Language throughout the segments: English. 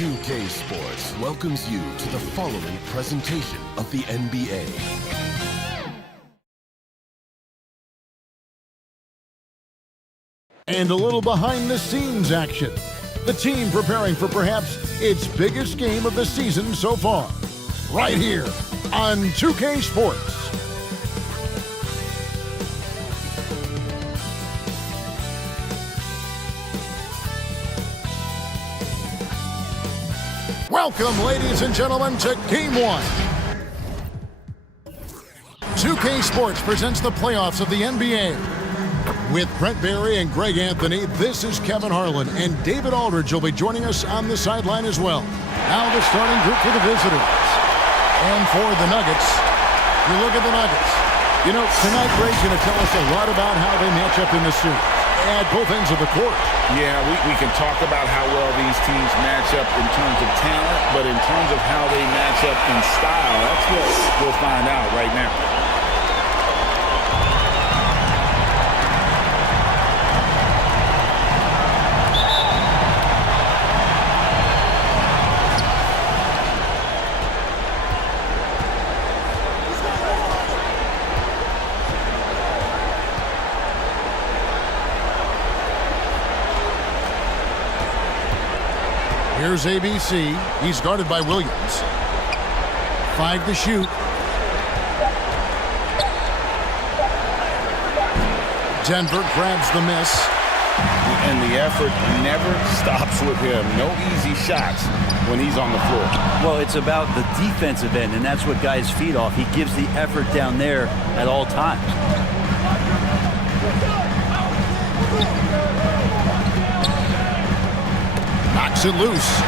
2K Sports welcomes you to the following presentation of the NBA. And a little behind-the-scenes action. The team preparing for perhaps its biggest game of the season so far. Right here on 2K Sports. Welcome, ladies and gentlemen, to Game 1. 2K Sports presents the playoffs of the NBA. With Brent Barry and Greg Anthony, this is Kevin Harlan, and David Aldridge will be joining us on the sideline as well. Now the starting group for the visitors. And for the Nuggets, you look at the Nuggets. You know, tonight Greg's going to tell us a lot about how they match up in the series at both ends of the court. Yeah, we can talk about how well these teams match up in terms of talent, but in terms of how they match up in style, that's what we'll find out right now. Here's ABC. He's guarded by Williams. 5 to shoot. Denver grabs the miss. And the effort never stops with him. No easy shots when he's on the floor. Well, it's about the defensive end, and that's what guys feed off. He gives the effort down there at all times. Knocks it loose.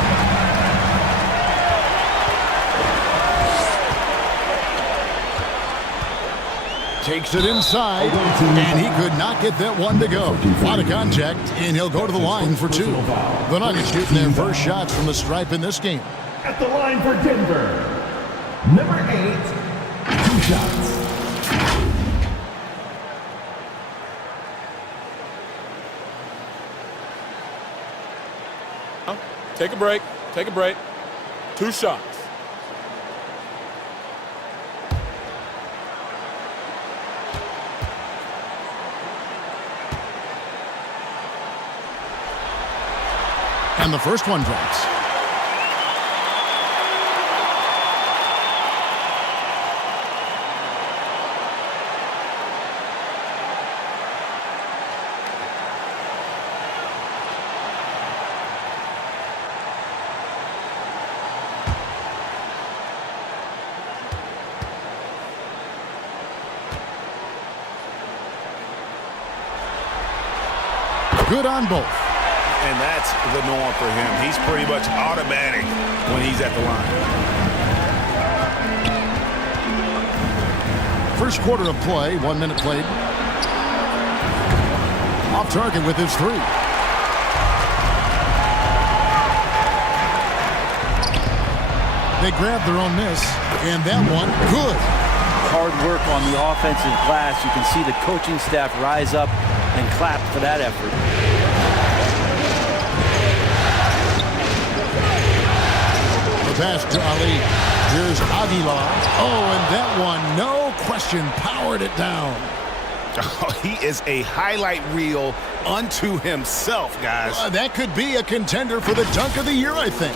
Takes it inside, and he could not get that one to go. A lot of contact, and he'll go to the line for 2. The Nuggets shooting their first shots from the stripe in this game. At the line for Denver, number 8, 2 shots. Take a break. Take a break. 2 shots. And the first one drops. Good on both. And that's the norm for him. He's pretty much automatic when he's at the line. First quarter of play, 1 minute played. Off target with his 3. They grabbed their own miss, and that one, good. Hard work on the offensive glass. You can see the coaching staff rise up and clap for that effort. The pass to Ali. Here's Aguilar. Oh, and that one, no question, powered it down. Oh, he is a highlight reel unto himself, guys. That could be a contender for the dunk of the year, I think.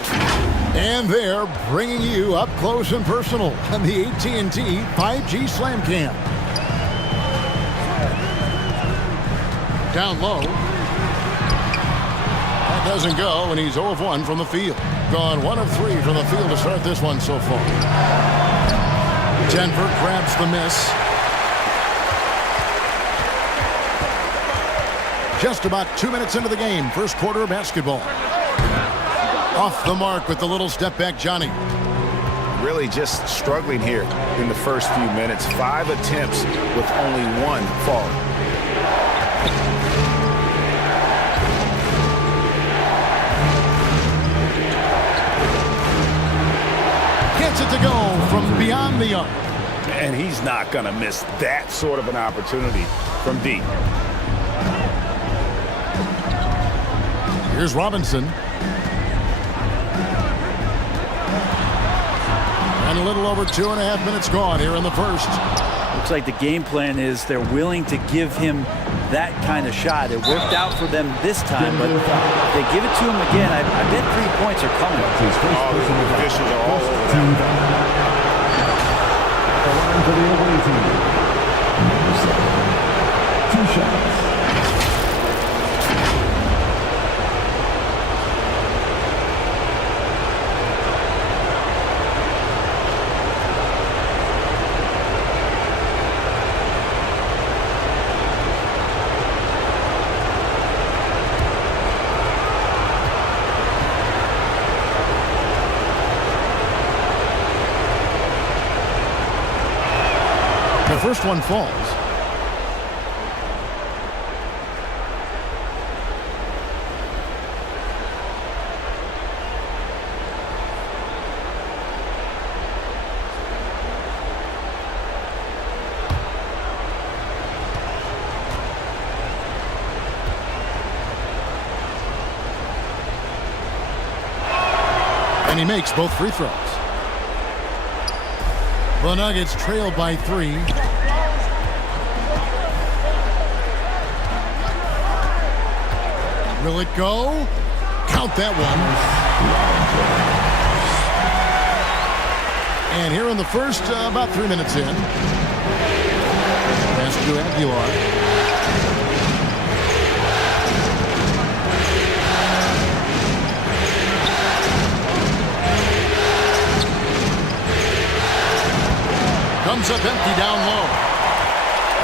And they're bringing you up close and personal on the AT&T 5G Slam Cam. Down low. That doesn't go, and he's 0 of 1 from the field. Gone 1 of 3 from the field to start this one so far. Denver grabs the miss. Just about 2 minutes into the game, first quarter of basketball. Off the mark with the little step back, Johnny. Really just struggling here in the first few minutes. 5 attempts with only 1 fall. Gets it to go from beyond the arc. And he's not going to miss that sort of an opportunity from deep. Here's Robinson. And a little over 2.5 minutes gone here in the first. Looks like the game plan is they're willing to give him that kind of shot. It worked out for them this time, but if they give it to him again, I bet 3 points are coming. Oh, the officials are all over that. The line for the away team. Number 7. 2 shots. The first one falls. And he makes both free throws. The Nuggets trail by 3. Will it go? Count that one. And here in the first, about 3 minutes in. Pass to Aguilar. Comes up empty down low.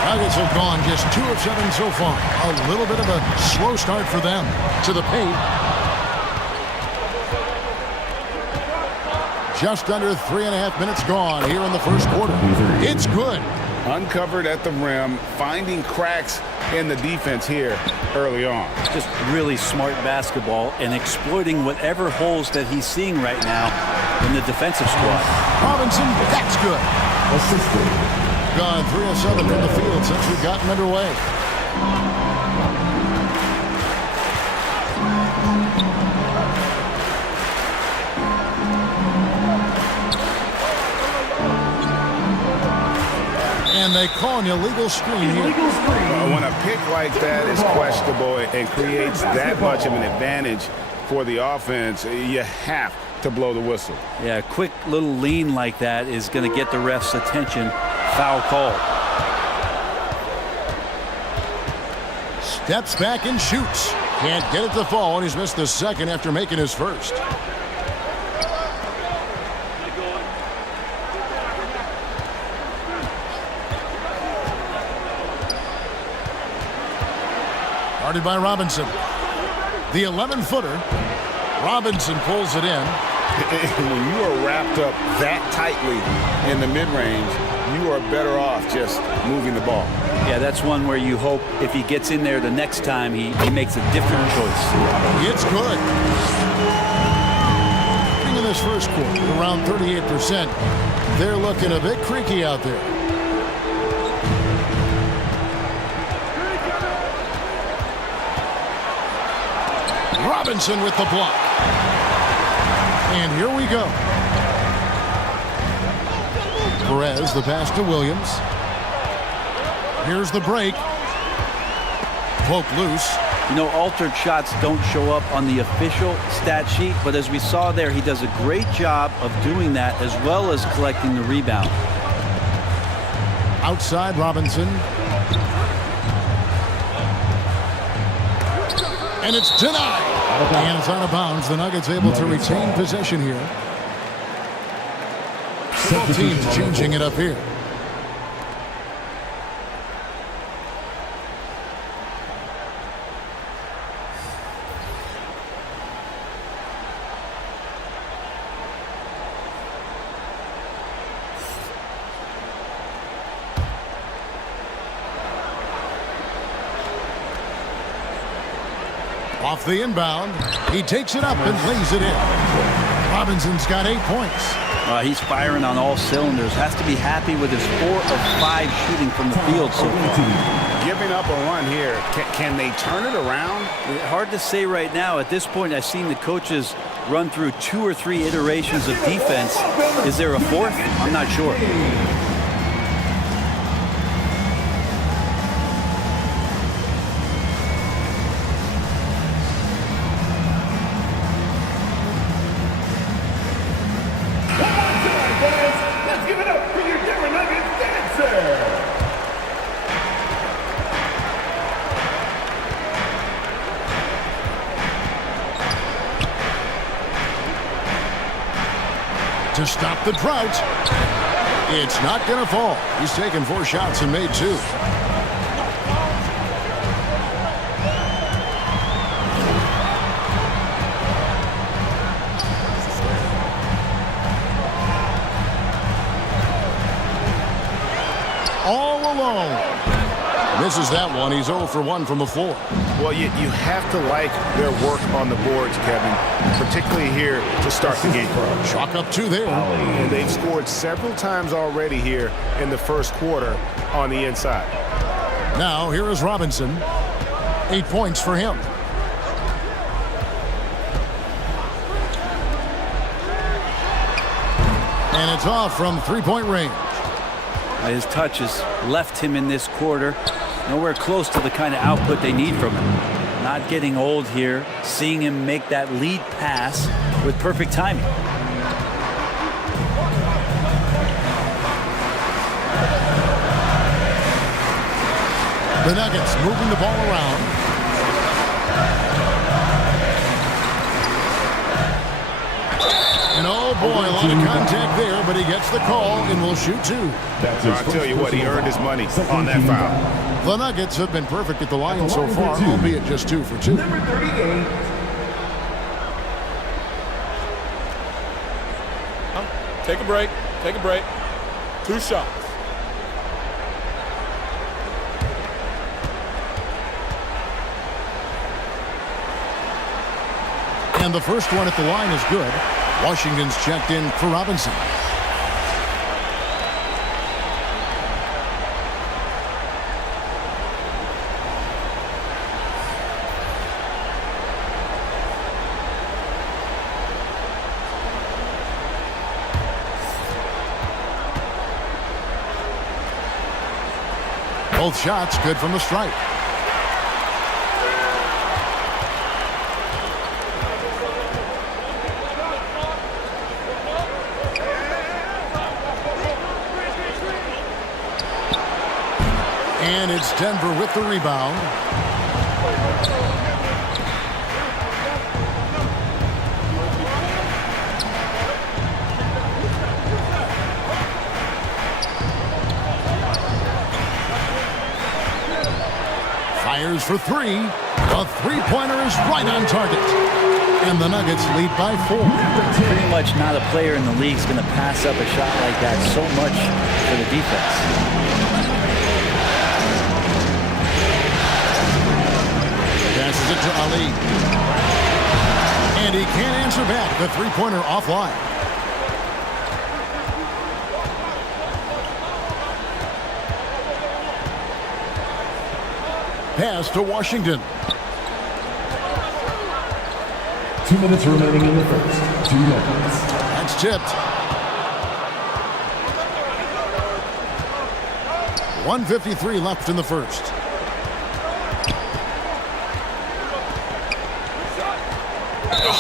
Nuggets have gone just 2 of 7 so far. A little bit of a slow start for them. To the paint. Just under 3.5 minutes gone here in the first quarter. It's good. Uncovered at the rim, finding cracks in the defense here early on. Just really smart basketball and exploiting whatever holes that he's seeing right now in the defensive squad. Robinson, that's good. Assisted. Gone 3 of 7 from the field since we've gotten underway. And they call an illegal screen here. When a pick like that is questionable and creates that much of an advantage for the offense, you have to blow the whistle. Yeah, a quick little lean like that is going to get the ref's attention. Foul call. Steps back and shoots. Can't get it to fall, and he's missed the second after making his first. Guarded by Robinson. The 11-footer. Robinson pulls it in. When you are wrapped up that tightly in the mid-range, you are better off just moving the ball. Yeah, that's one where you hope if he gets in there the next time, he makes a different choice. It's good. In this first quarter, around 38%. They're looking a bit creaky out there. Robinson with the block. And here we go. Perez, the pass to Williams. Here's the break. Poke loose. You know, altered shots don't show up on the official stat sheet, but as we saw there, he does a great job of doing that as well as collecting the rebound. Outside Robinson. And it's denied. And it's out of bounds. The Nuggets able to retain possession here. Both teams changing it up here. Off the inbound, he takes it up and lays it in. Robinson's got 8 points. He's firing on all cylinders. Has to be happy with his 4 of 5 shooting from the field so far. giving up a run here. Can they turn it around? Hard to say right now. At this point, I've seen the coaches run through 2 or 3 iterations of defense. Is there a fourth? I'm not sure. Let's give it up for your Denver Nuggets dancer. To stop the drought. It's not going to fall. He's taken 4 shots and made 2. All alone. Misses that one. He's 0 for 1 from the floor. Well, you have to like their work on the boards, Kevin, particularly here to start the game. Chalk up 2 there. And they've scored several times already here in the first quarter on the inside. Now, here is Robinson. 8 points for him. And it's off from 3-point range. His touch has left him in this quarter. Nowhere close to the kind of output they need from him. Not getting old here. Seeing him make that lead pass with perfect timing. The Nuggets moving the ball around. And oh boy, a lot of contact there, but he gets the call and will shoot 2. I'll tell you what, he earned his money on that foul. The Nuggets have been perfect at the line so far, albeit just 2 for 2. Number 38. Take a break. Take a break. 2 shots. And the first one at the line is good. Washington's checked in for Robinson. Both shots good from the stripe. And it's Denver with the rebound. Fires for 3. A 3-pointer is right on target. And the Nuggets lead by 4. Pretty much not a player in the league is going to pass up a shot like that so much for the defense. Passes it to Ali. And he can't answer back. The 3-pointer offline. Pass to Washington. 2 minutes remaining in the first. 2 Nuggets. That's tipped. 1:53 left in the first.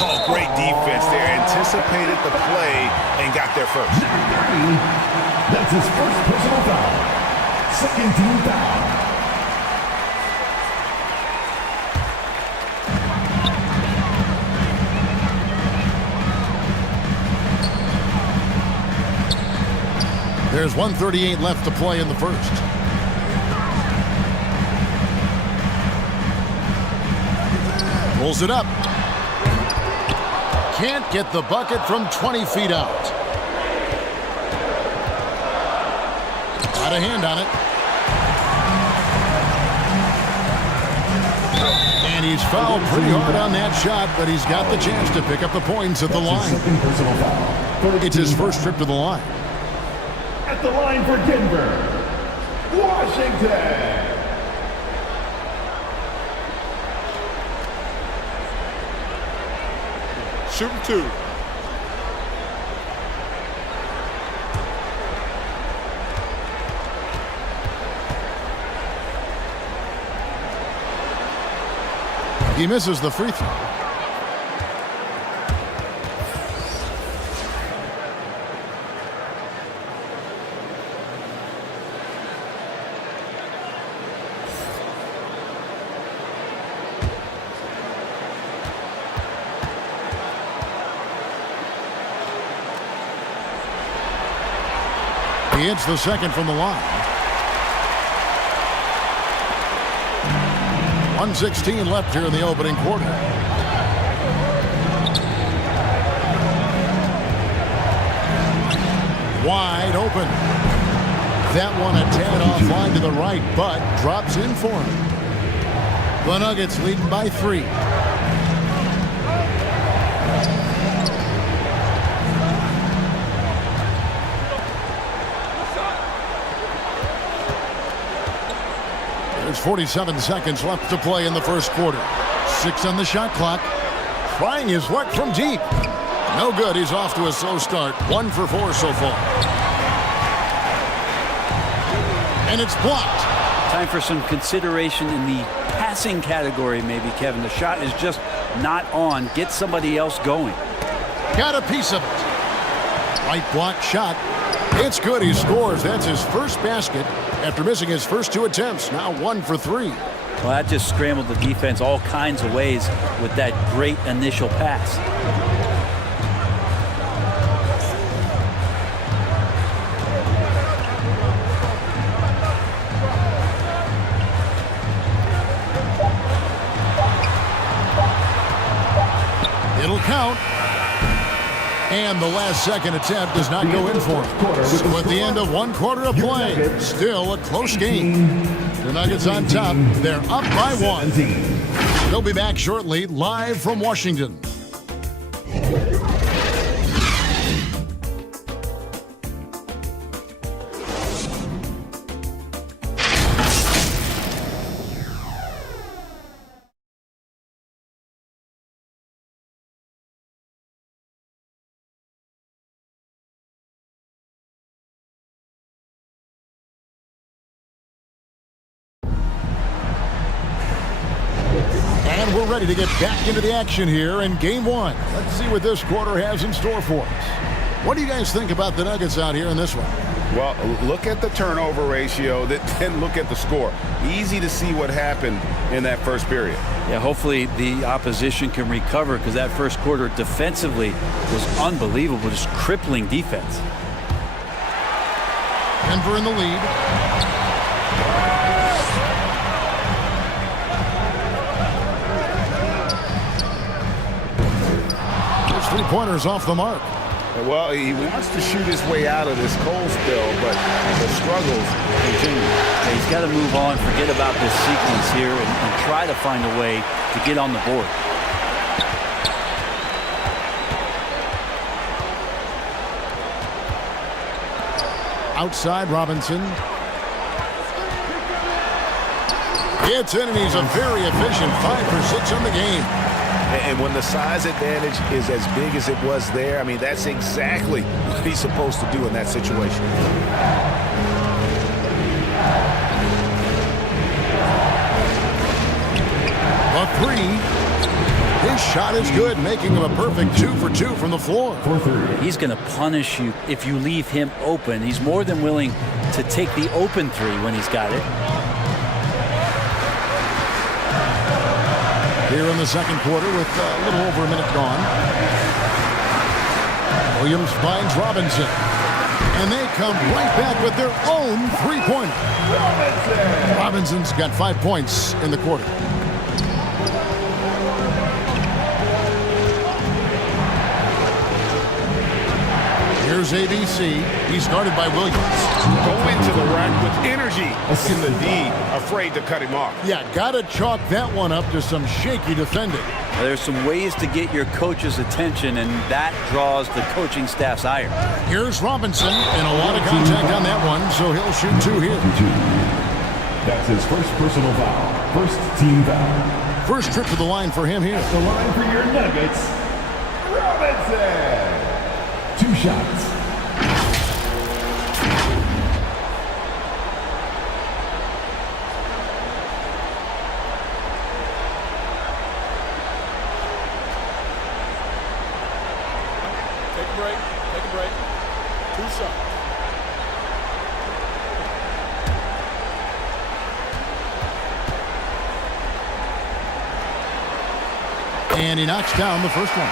Oh, great defense there. Anticipated the play and got there first. That's his first personal foul. Second team foul. There's 1:38 left to play in the first. Pulls it up. Can't get the bucket from 20 feet out. Got a hand on it. And he's fouled pretty hard on that shot, but he's got the chance to pick up the points at the line. It's his first trip to the line. At the line for Denver, Washington. shooting 2. He misses the free throw. He hits the second from the line. 1:16 left here in the opening quarter. Wide open. That one a tad offline to the right, but drops in for him. The Nuggets leading by 3. There's 47 seconds left to play in the first quarter. 6 on the shot clock. Trying his luck from deep. No good. He's off to a slow start. 1 for 4 so far. And it's blocked. Time for some consideration in the passing category, maybe, Kevin. The shot is just not on. Get somebody else going. Got a piece of it. Right block shot. It's good. He scores. That's his first basket after missing his first 2 attempts. Now 1 for 3. Well, that just scrambled the defense all kinds of ways with that great initial pass. It'll count. And the last second attempt does not go in for him. So at the end of 1 quarter of play, still a close game. The Nuggets on top. They're up by 1. They'll be back shortly, live from Washington. And we're ready to get back into the action here in Game 1. Let's see what this quarter has in store for us. What do you guys think about the Nuggets out here in this one? Well, look at the turnover ratio, then look at the score. Easy to see what happened in that first period. Yeah, hopefully the opposition can recover, because that first quarter defensively was unbelievable, just crippling defense. Denver in the lead. Three-pointers off the mark. Well, he wants to shoot his way out of this cold spill, but the struggles continue. Yeah, he's got to move on, forget about this sequence here, and try to find a way to get on the board. Outside Robinson. It's in, and he's a very efficient 5 for 6 on the game. And when the size advantage is as big as it was there, I mean, that's exactly what he's supposed to do in that situation. A 3. His shot is good, making him a perfect 2 for 2 from the floor. He's going to punish you if you leave him open. He's more than willing to take the open 3 when he's got it. Here in the second quarter with a little over a minute gone. Williams finds Robinson. And they come right back with their own 3-pointer. Robinson's got 5 points in the quarter. Here's ABC. He's guarded by Williams. Go into the rack with energy in the D. Afraid to cut him off. Yeah, got to chalk that one up to some shaky defending. There's some ways to get your coach's attention, and that draws the coaching staff's ire. Here's Robinson, and a lot of contact on that one, so he'll shoot 2 here. That's his first personal foul. First team foul. First trip to the line for him here. The line for your Nuggets, Robinson. 2 shots. Take a break. Take a break. 2 shots. And he knocks down the first one.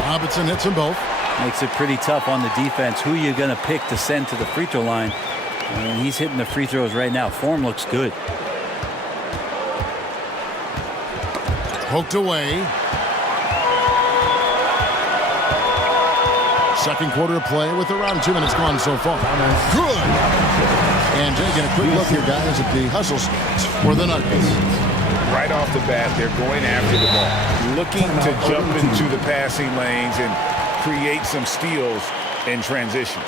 Robinson hits them both. Makes it pretty tough on the defense. Who you're going to pick to send to the free throw line. And he's hitting the free throws right now. Form looks good. Poked away. Second quarter of play with around 2 minutes gone so far. Good. And taking a quick look here, guys, at the hustle stats for the Nuggets. Right off the bat, they're going after the ball, looking to jump into the passing lanes and create some steals in transition.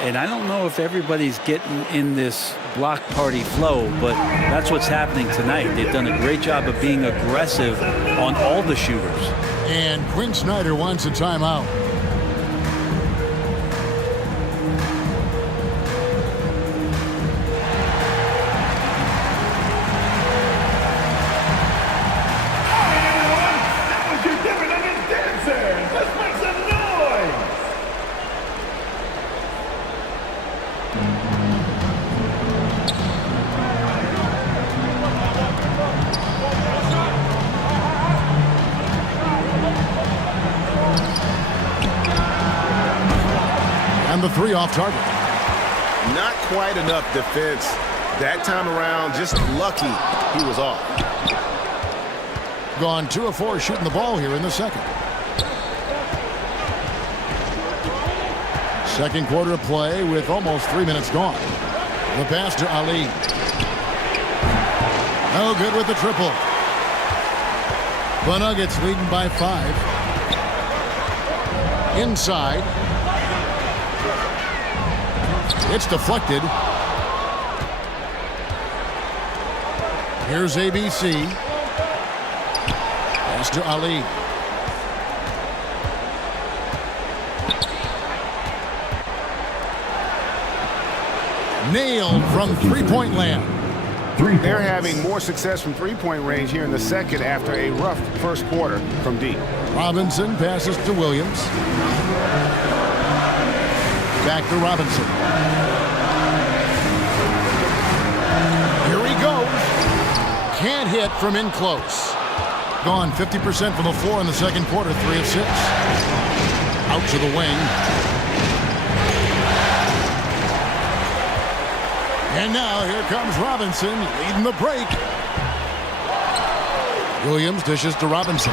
And I don't know if everybody's getting in this block party flow, but that's what's happening tonight. They've done a great job of being aggressive on all the shooters. And Quinn Snyder wants a timeout. And the 3 off target. Not quite enough defense that time around. Just lucky he was off. Gone 2 of 4 shooting the ball here in the second. Second quarter of play with almost 3 minutes gone. The pass to Ali. No good with the triple. The Nuggets leading by 5. Inside. It's deflected. Here's ABC. Pass to Ali. Nailed from three-point land. They're having more success from three-point range here in the second after a rough first quarter from deep. Robinson passes to Williams. Back to Robinson. Here he goes. Can't hit from in close. Gone 50% from the floor in the second quarter, 3 of 6. Out to the wing. And now here comes Robinson leading the break. Williams dishes to Robinson.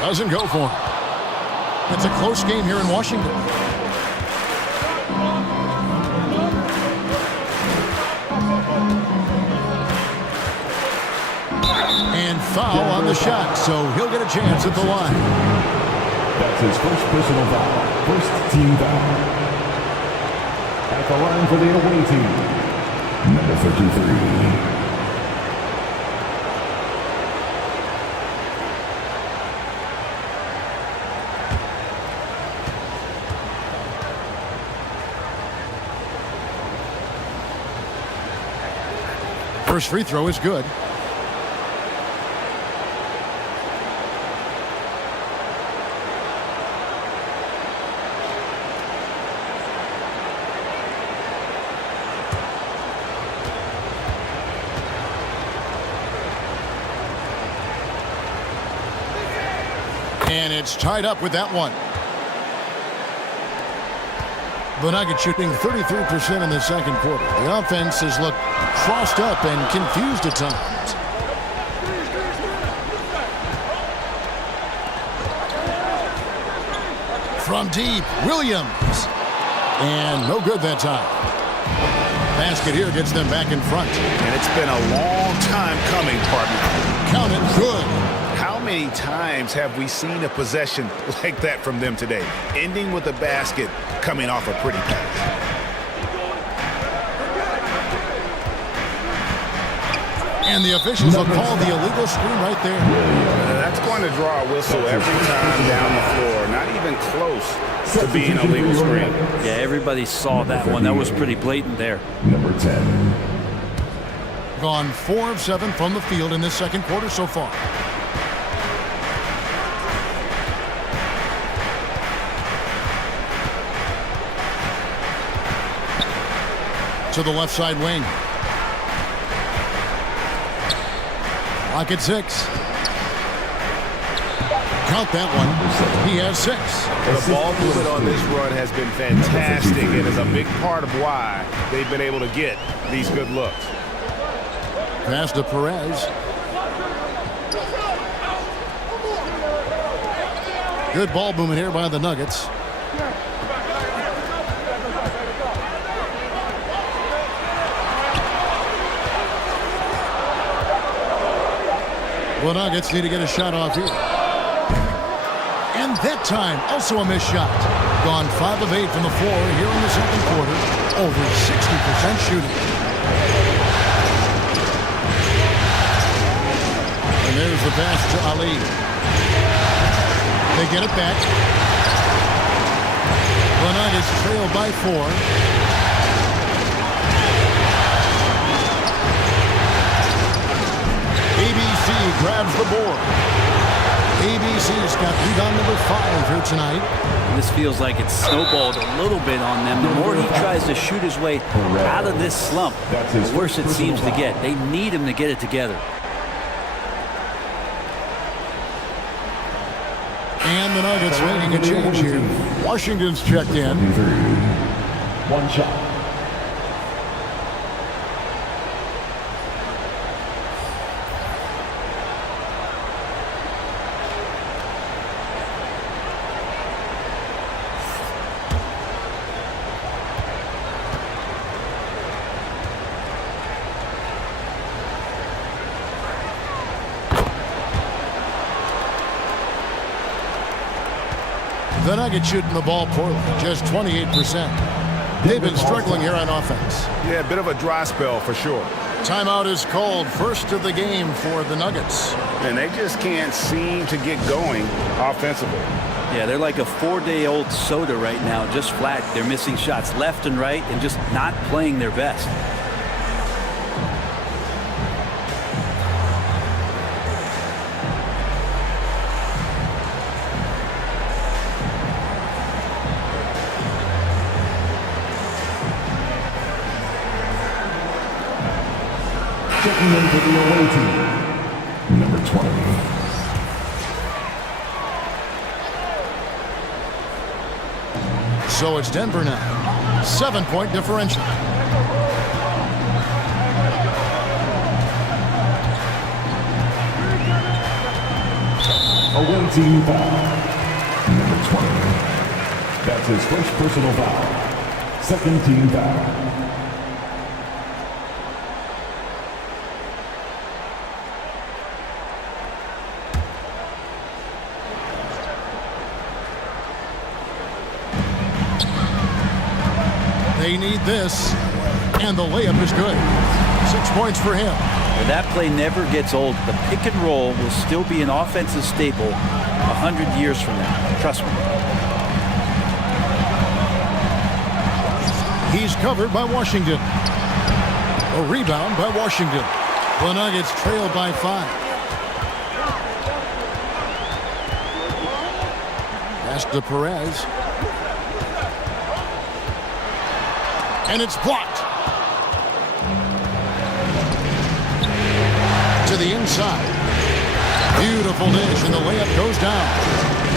Doesn't go for him. It's a close game here in Washington. And foul on the shot, so he'll get a chance at the line. That's his first personal foul. First team foul. At the line for the away team, number 33. First free throw is good. And it's tied up with that one. The Nuggets shooting 33% in the second quarter. The offense has looked crossed up and confused at times. From deep, Williams. And no good that time. Basket here gets them back in front. And it's been a long time coming, partner. Count it, good. How many times have we seen a possession like that from them today, ending with a basket coming off a pretty pass? And the officials will call the illegal screen right there. That's going to draw a whistle every time down the floor. Not even close to being a legal screen. Yeah, everybody saw that one. That was pretty blatant there. Number 10. Gone 4 of 7 from the field in this second quarter so far. To the left side wing. Lock at 6. Count that one. He has 6. The ball movement on this run has been fantastic and is a big part of why they've been able to get these good looks. Pass to Perez. Good ball movement here by the Nuggets. The Nuggets need to get a shot off here. And that time, also a missed shot. Gone 5 of 8 from the floor here in the second quarter. Over 60% shooting. And there's the pass to Ali. They get it back. The Nuggets trail by 4. ABC grabs the board. ABC's got rebound number 5 here tonight. This feels like it's snowballed a little bit on them. The more he tries to shoot his way out of this slump, the worse it seems to get. They need him to get it together. And the Nuggets making a change here. Washington's checked in. 1 shot. The Nuggets shooting the ball poorly, just 28%. They've been struggling here on offense. Yeah, a bit of a dry spell for sure. Timeout is called, first of the game for the Nuggets. And they just can't seem to get going offensively. Yeah, they're like a 4-day-old soda right now, just flat. They're missing shots left and right and just not playing their best. Checking in for the away team. Number 20. So it's Denver now. 7-point differential. Away team foul. Number 20. That's his first personal foul. Second team foul. They need this, and the layup is good. 6 points for him. That play never gets old. The pick and roll will still be an offensive staple 100 years from now. Trust me. He's covered by Washington. A rebound by Washington. The Nuggets trail by 5. Pass to Perez. And it's blocked. To the inside. Beautiful dish, and the layup goes down.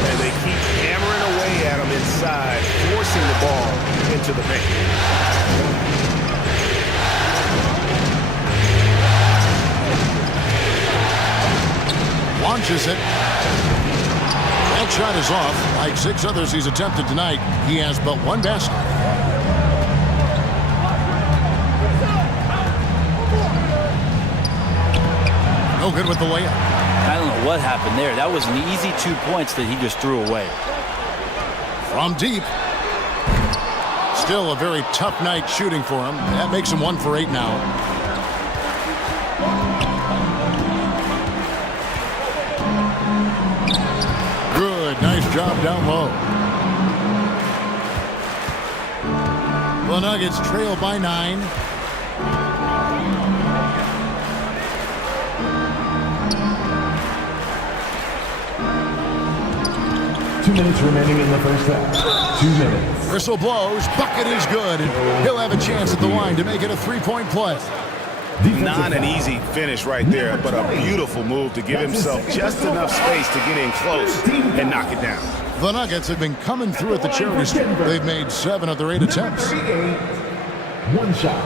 And they keep hammering away at him inside, forcing the ball into the paint. Launches it. That shot is off. Like 6 others he's attempted tonight, he has but 1 basket. No good with the layup. I don't know what happened there. That was an easy 2 points that he just threw away. From deep. Still a very tough night shooting for him. That makes him 1 for 8 now. Good, nice job down low. The Nuggets trail by 9. Two minutes remaining in the first half. 2 minutes. Whistle blows, bucket is good. He'll have a chance at the line to make it a 3-point play. Not an easy finish right there, but a beautiful move to give himself just enough space to get in close and knock it down. The Nuggets have been coming through at the charity strip. They've made 7 of their 8 attempts. 1 shot.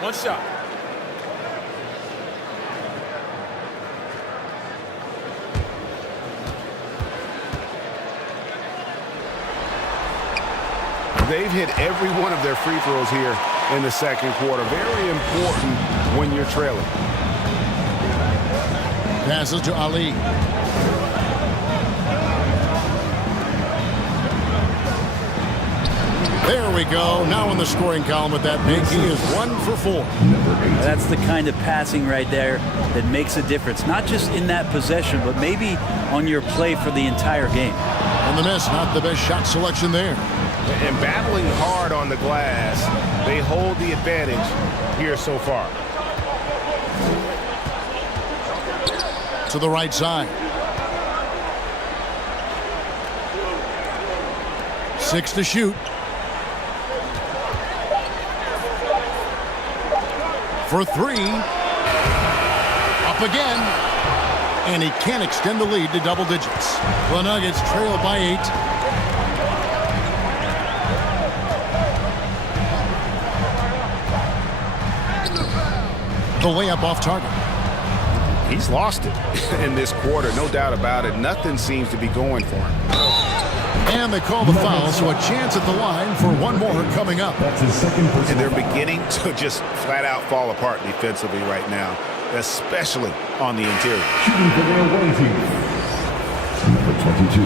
One shot. They've hit every one of their free throws here in the second quarter. Very important when you're trailing. Passes to Ali. There we go. Now in the scoring column with that make, he is 1 for 4. That's the kind of passing right there that makes a difference. Not just in that possession, but maybe on your play for the entire game. And the miss, not the best shot selection there. And battling hard on the glass, they hold the advantage here so far. To the right side. 6 to shoot. For 3. Up again. And he can't extend the lead to double digits. The Nuggets trail by 8. The layup off target. He's lost it in this quarter, no doubt about it. Nothing seems to be going for him. And they call the foul, so a chance at the line for 1 more coming up. That's his second personal And they're foul. beginning to just flat out fall apart defensively right now, especially on the interior. Shooting for the away team. Number 22.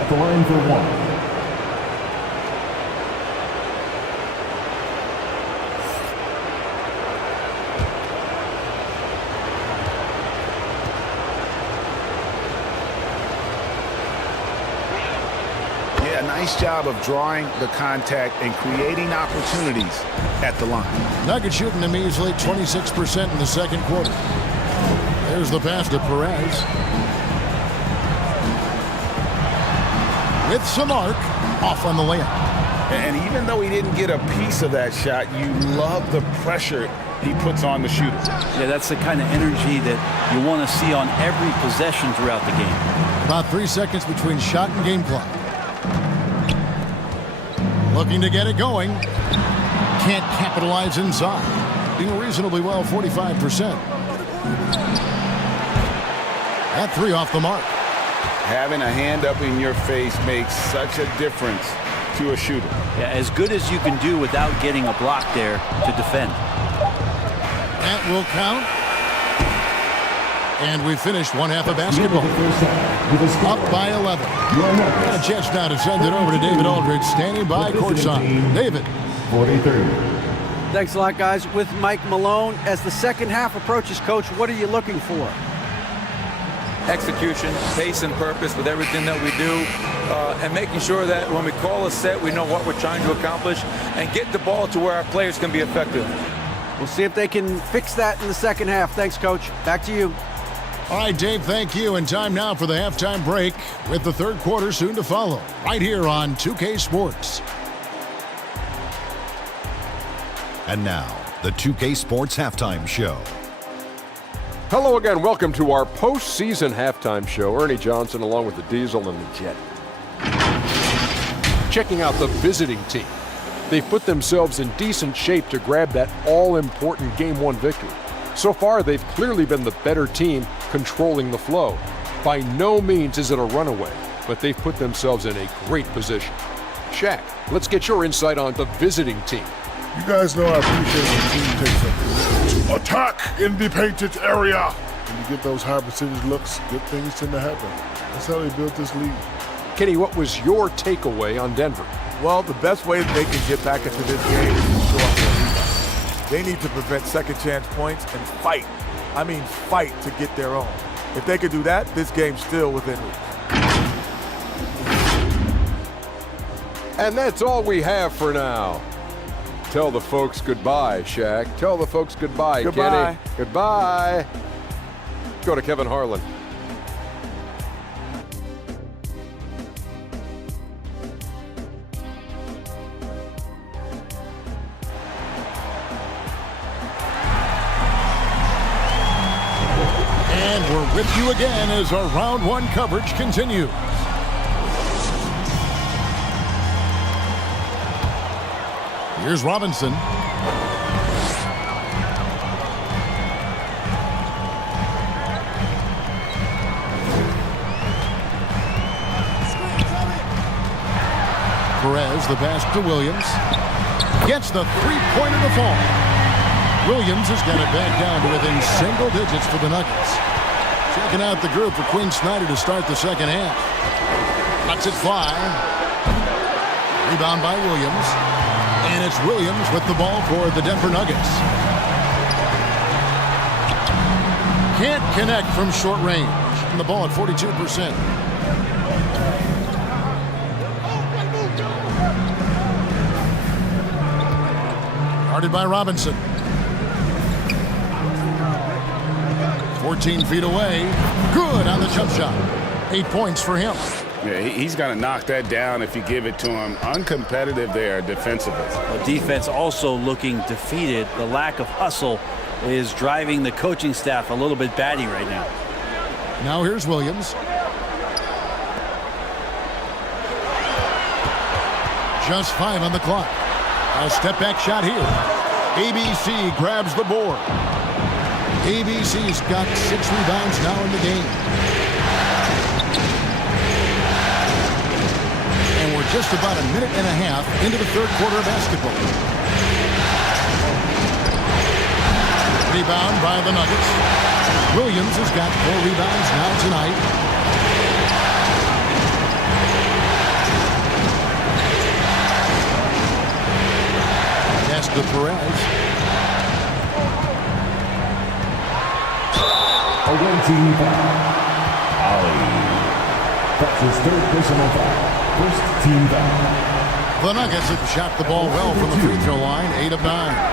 At the line for 1. Nice job of drawing the contact and creating opportunities at the line. Nuggets shooting them easily, 26% in the second quarter. There's the pass to Perez. With some arc, off on the layup. And even though he didn't get a piece of that shot, you love the pressure he puts on the shooter. Yeah, that's the kind of energy that you want to see on every possession throughout the game. About 3 seconds between shot and game clock. Looking to get it going. Can't capitalize inside. Doing reasonably well, 45%. That 3 off the mark. Having a hand up in your face makes such a difference to a shooter. Yeah, as good as you can do without getting a block there to defend. That will count. And we finished 1 half of basketball. Up by 11. A chance now to send it over to David Aldridge, standing by courtside. David. 43. Thanks a lot, guys. With Mike Malone, as the second half approaches, Coach, what are you looking for? Execution, pace and purpose with everything that we do, and making sure that when we call a set, we know what we're trying to accomplish and get the ball to where our players can be effective. We'll see if they can fix that in the second half. Thanks, Coach. Back to you. All right, Dave, thank you. And time now for the halftime break with the third quarter soon to follow right here on 2K Sports. And now, the 2K Sports Halftime Show. Hello again. Welcome to our postseason halftime show. Ernie Johnson along with the Diesel and the Jet. Checking out the visiting team. They've put themselves in decent shape to grab that all-important Game 1 victory. So far, they've clearly been the better team controlling the flow. By no means is it a runaway. but they've put themselves in a great position. Shaq, let's get your insight on the visiting team. You guys know I appreciate when the team takes a attack in the painted area. When you get those high percentage looks, good things tend to happen. That's how they built this league. Kenny, what was your takeaway on Denver? Well, the best way that they can get back into this game is to show up their rebound. They need to prevent second chance points and fight. I mean fight to get their own. If they could do that, this game's still within reach. And that's all we have for now. Tell the folks goodbye, Shaq. Tell the folks goodbye, Goodbye. Kenny. Goodbye. Go to Kevin Harlan. And we're with you again as our round one coverage continues. Here's Robinson. Perez, the pass to Williams. Gets the three-pointer to fall. Williams has got it back down to within single digits for the Nuggets. Checking out the group for Quinn Snyder to start the second half. Lets it fly. Rebound by Williams. And it's Williams with the ball for the Denver Nuggets. Can't connect from short range. And the ball at 42%. Guarded by Robinson. 14 feet away. Good on the jump shot. 8 points for him. Yeah, he's going to knock that down if you give it to him. Uncompetitive there defensively. Well, defense also looking defeated. The lack of hustle is driving the coaching staff a little bit batty right now. Now here's Williams. Just 5 on the clock. A step back shot here. ABC grabs the board. ABC's got 6 rebounds now in the game. And we're just about a minute and a half into the third quarter of basketball. Rebound by the Nuggets. Williams has got 4 rebounds now tonight. Pass to Perez. Away team foul. Ali. That's his third personal foul. First team foul. The Nuggets have shot the ball well from the free throw line. 8 of 9.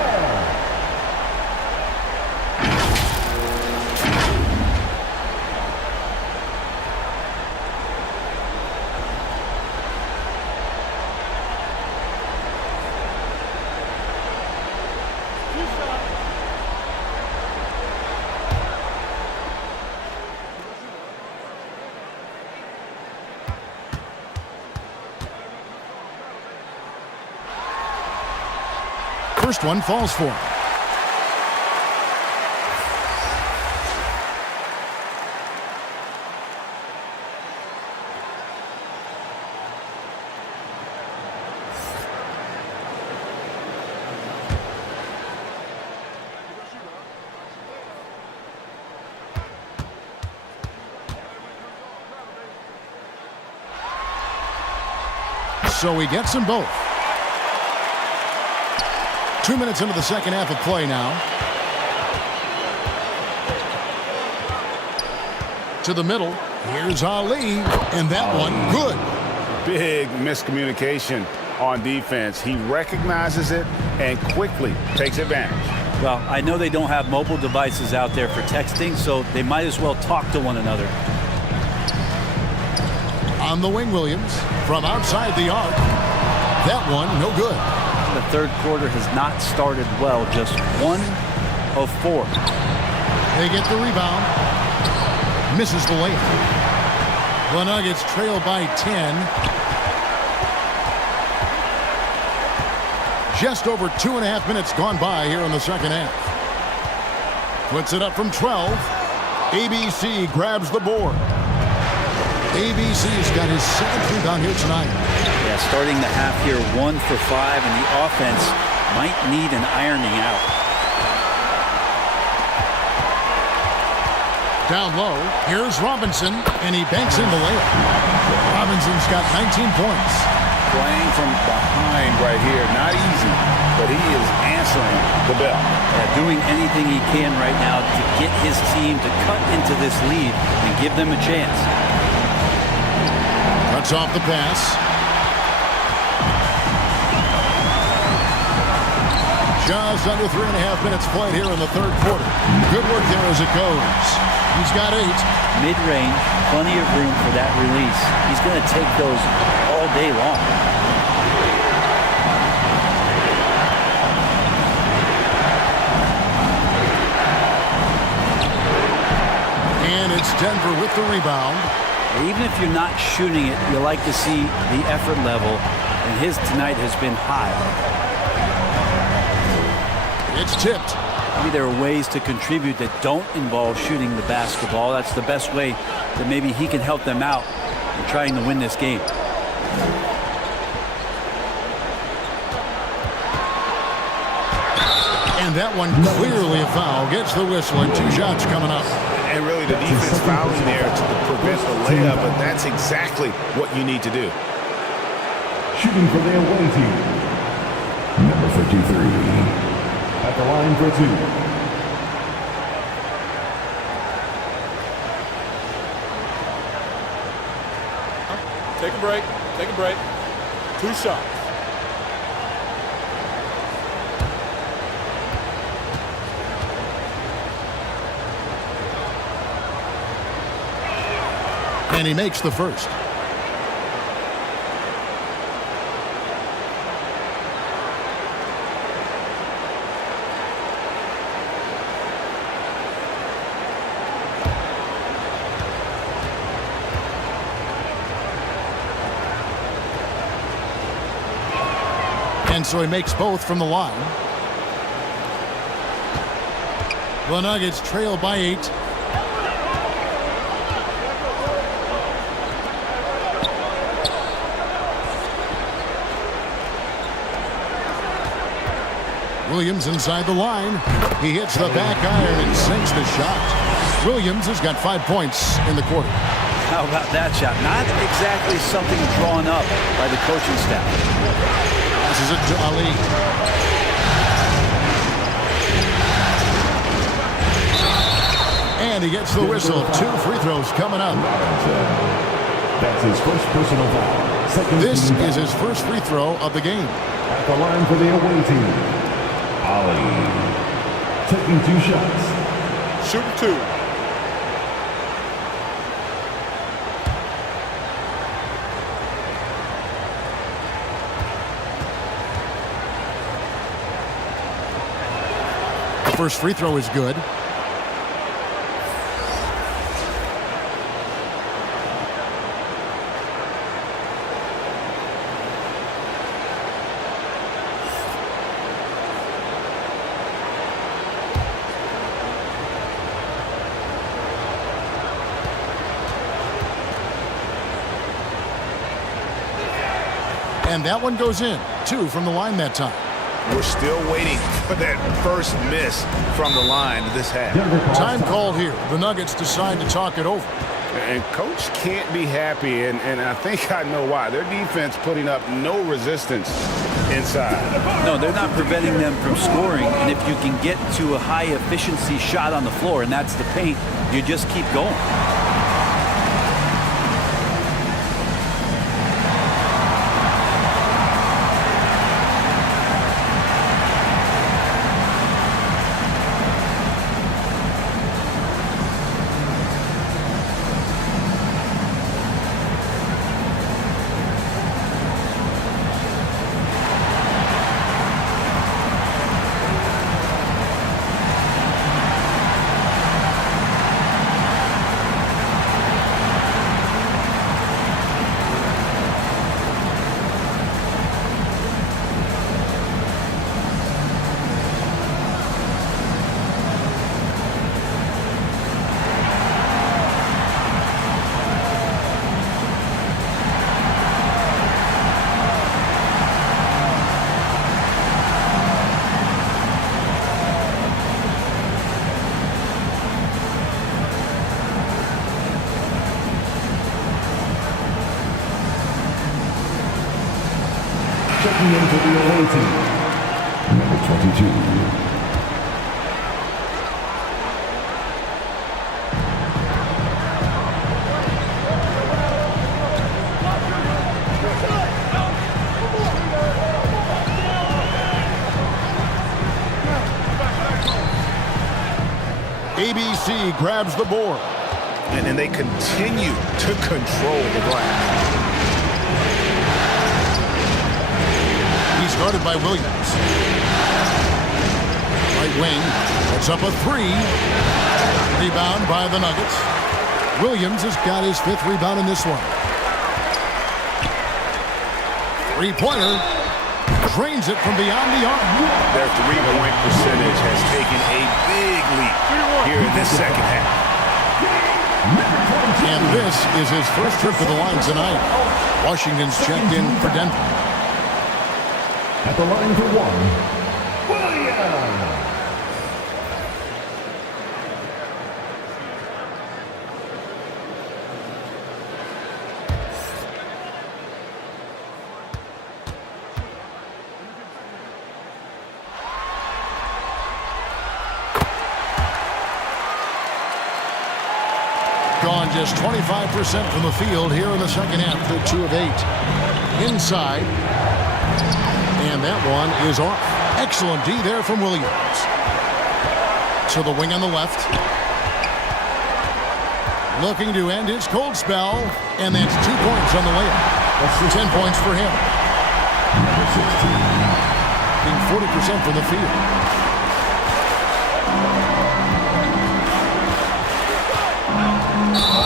First one falls for him. So he gets them both. 2 minutes into the second half of play now. To the middle. Here's Ali. And that one, good. Big miscommunication on defense. He recognizes it and quickly takes advantage. Well, I know they don't have mobile devices out there for texting, so they might as well talk to one another. On the wing, Williams. From outside the arc. That one, no good. The third quarter has not started well, just 1 of 4. They get the rebound. Misses the layup. The Nuggets trail by 10. Just over 2.5 minutes gone by here in the second half. Puts it up from 12. ABC grabs the board. ABC's got his 7th rebound here tonight. Yeah, starting the half here 1 for 5, and the offense might need an ironing out. Down low, here's Robinson, and he banks in the layup. Robinson's got 19 points. Playing from behind right here, not easy, but he is answering the bell. Yeah, doing anything he can right now to get his team to cut into this lead and give them a chance. Cuts off the pass. Just under 3.5 minutes played here in the third quarter. Good work there as it goes. He's got 8. Mid-range, plenty of room for that release. He's going to take those all day long. And it's Denver with the rebound. Even if you're not shooting it, you like to see the effort level, and his tonight has been high. It's tipped. Maybe there are ways to contribute that don't involve shooting the basketball. That's the best way that maybe he can help them out in trying to win this game. And that one clearly a foul. Gets the whistle and 2 shots coming up. And really the defense fouling there to prevent the layup, but that's exactly what you need to do. Shooting for the away team. Number 53. At the line for 2. Take a break. Take a break. 2 shots. And he makes the first. And so he makes both from the line. The Nuggets trail by 8. Williams inside the line. He hits the back iron and sinks the shot. Williams has got 5 points in the quarter. How about that shot? Not exactly something drawn up by the coaching staff. This is it to Ali. And he gets the whistle. 2 free throws coming up. That's his first personal foul. This is his first free throw of the game. At the line for the away team, Ali. Taking 2 shots. Shooting 2. The first free throw is good. And that one goes in. 2 from the line that time. We're still waiting for that first miss from the line this half. Time called here. The Nuggets decide to talk it over. And Coach can't be happy, and I think I know why. Their defense putting up no resistance inside. No, they're not preventing them from scoring, and if you can get to a high-efficiency shot on the floor, and that's the paint, you just keep going. Checking in for the away team, number 22. ABC grabs the board. And then they continue to control the glass. He's guarded by Williams. Right wing puts up a three. Rebound by the Nuggets. Williams has got his 5th rebound in this one. Three-pointer. Drains it from beyond the arc. Their three-point percentage has taken a big leap here in this second half. And this is his first trip to the line tonight. Washington's checked in for Denver. At the line for one, Williams. Gone just 25% from the field here in the second half. They're 2 of 8. Inside. And that one is off. Excellent D there from Williams. To the wing on the left. Looking to end his cold spell. And that's 2 points on the layup. 10 points for him. Number 16. Being 40% from the field.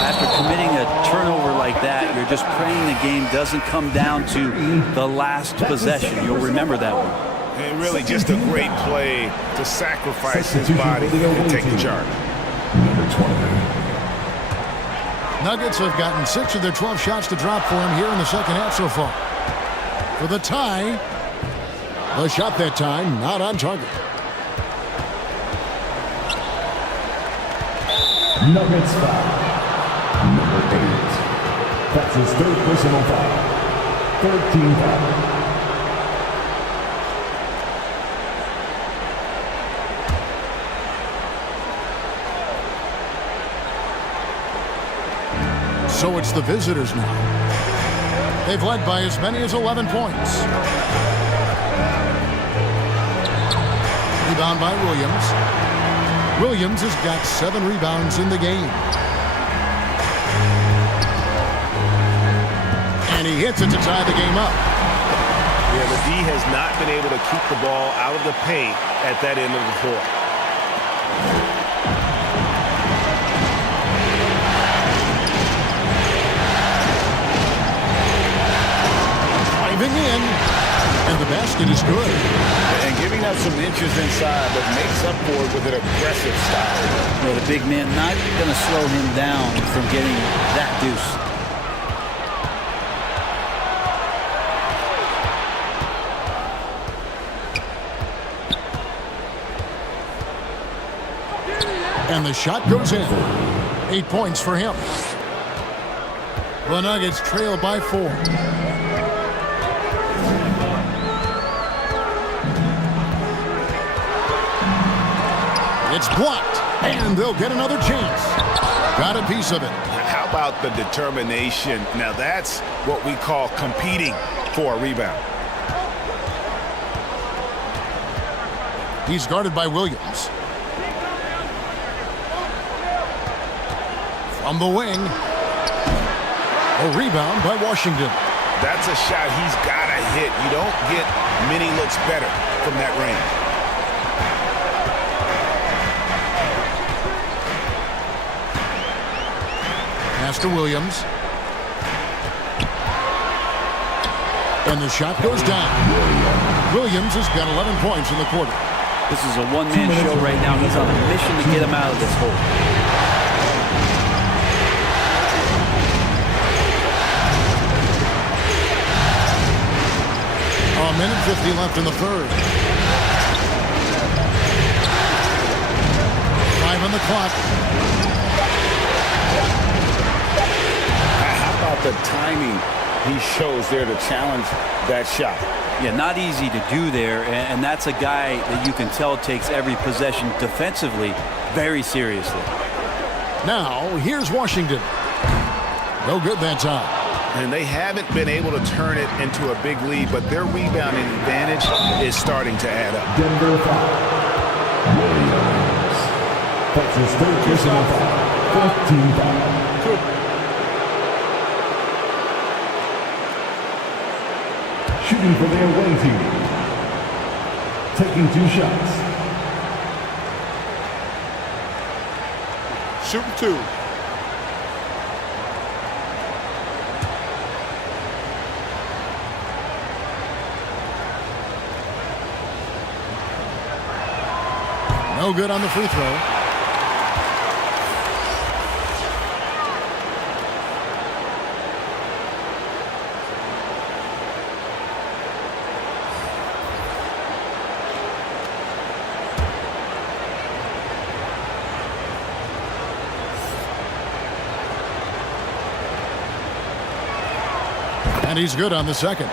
After committing a turnover like that, you're just praying the game doesn't come down to the last possession. You'll remember that one. And really just a great play to sacrifice his body and take the charge. Number 20. Nuggets have gotten 6 of their 12 shots to drop for him here in the second half so far. For the tie, the shot that time not on target. Nuggets foul. Number 8. That's his 3rd personal foul. 3rd team foul. So it's the visitors now. They've led by as many as 11 points. Rebound by Williams. Williams has got 7 rebounds in the game. And he hits it to tie the game up. Yeah, the D has not been able to keep the ball out of the paint at that end of the floor. Driving in, and the basket is good. And giving up some inches inside, but makes up for it with an aggressive style. Well, the big man not going to slow him down from getting that deuce. And the shot goes in. 8 points for him. The Nuggets trail by 4. It's blocked, and they'll get another chance. Got a piece of it. How about the determination? Now that's what we call competing for a rebound. He's guarded by Williams. From the wing. A rebound by Washington. That's a shot he's got to hit. You don't get many looks better from that range. Pass to Williams. And the shot goes down. Williams has got 11 points in the quarter. This is a one-man show right now. He's on a mission to get him out of this hole. A minute 50 left in the third. 5 on the clock. How about the timing he shows there to challenge that shot? Yeah, not easy to do there, and that's a guy that you can tell takes every possession defensively very seriously. Now, here's Washington. No good that time. And they haven't been able to turn it into a big lead, but their rebounding advantage is starting to add up. Denver foul. Williams. That's his third personal foul. 15 foul. Shooting for their away team. Taking 2 shots. Shooting 2. No good on the free throw. And he's good on the second.